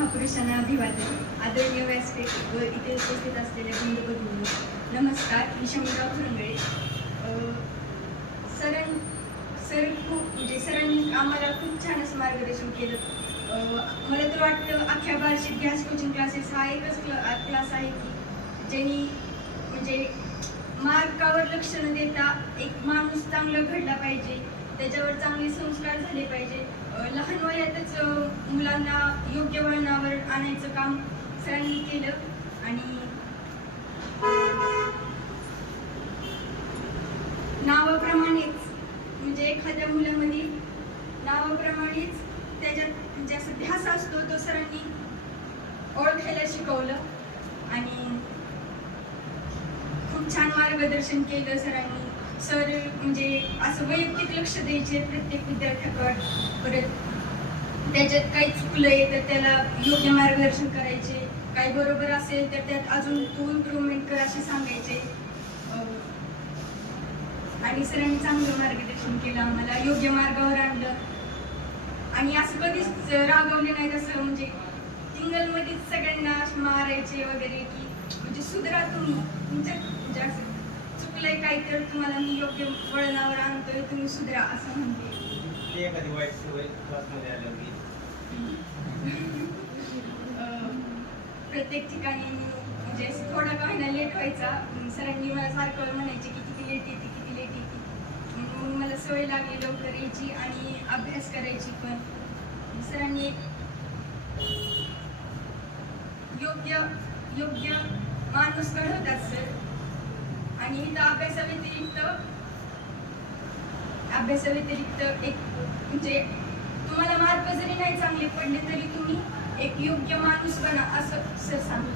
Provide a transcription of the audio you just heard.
महापुरुषांना अभिवादन. आदरणीय व्यासपीठ व इथे उपस्थित असलेल्या बंधू भगिनींनो, नमस्कार. मी शंभूराव धुरंगळे. सरांनी आम्हाला खूप छान असं मार्गदर्शन केलं. मला तर वाटतं अख्ख्या बार्शीत गॅस कोचिंग क्लासेस हा एकच क्लास आहे की ज्यांनी म्हणजे मार्कावर लक्ष न देता एक माणूस चांगला घडला पाहिजे, त्याच्यावर चांगले संस्कार झाले पाहिजे. लहान वयातच मुलांना योग्य वळणावर आणायचं काम सरांनी केलं. आणि नावाप्रमाणेच म्हणजे एखाद्या मुलामध्ये नावाप्रमाणेच त्याच्यात म्हणजे असं ध्यास असतो, तो सरांनी ओळखायला शिकवलं आणि खूप छान मार्गदर्शन केलं सरांनी. सर म्हणजे असं वैयक्तिक लक्ष द्यायचे प्रत्येक विद्यार्थ्याकडे. परत त्याच्यात काही चुकलंय तर त्याला योग्य मार्गदर्शन करायचे, काही बरोबर असेल तर त्यात अजून तू इम्प्रूव्हमेंट कर असे सांगायचे. आणि सरांनी चांगलं मार्गदर्शन केलं, आम्हाला योग्य मार्गावर आणलं आणि असं कधीच रागवले नाही. तसं म्हणजे टिंगलमध्येच सगळ्यांना मारायचे वगैरे की म्हणजे सुधरा तुम्ही, तुमच्या म्हणजे असं चुकलंय काही तर तुम्हाला मी योग्य वळणावर आणतोय, तुम्ही सुधरा असं म्हणते. एखादी वाईट सवय क्लासमध्ये आल्यावर प्रत्येक ठिकाणी म्हणजे थोडा का होईना लेट व्हायचा. सरांनी मला सारखं म्हणायचे की किती लेट येते, किती लेट येते. मग मला सवय लागली लवकर यायची आणि अभ्यास करायची. पण सरांनी एक योग्य माणूस घडवतात सर. आणि इथं अभ्यासाव्यतिरिक्त एक म्हणजे तुम्हाला मार्क जरी नाही चांगले पडले तरी तुम्ही एक योग्य माणूस बना असं सर सांगतात.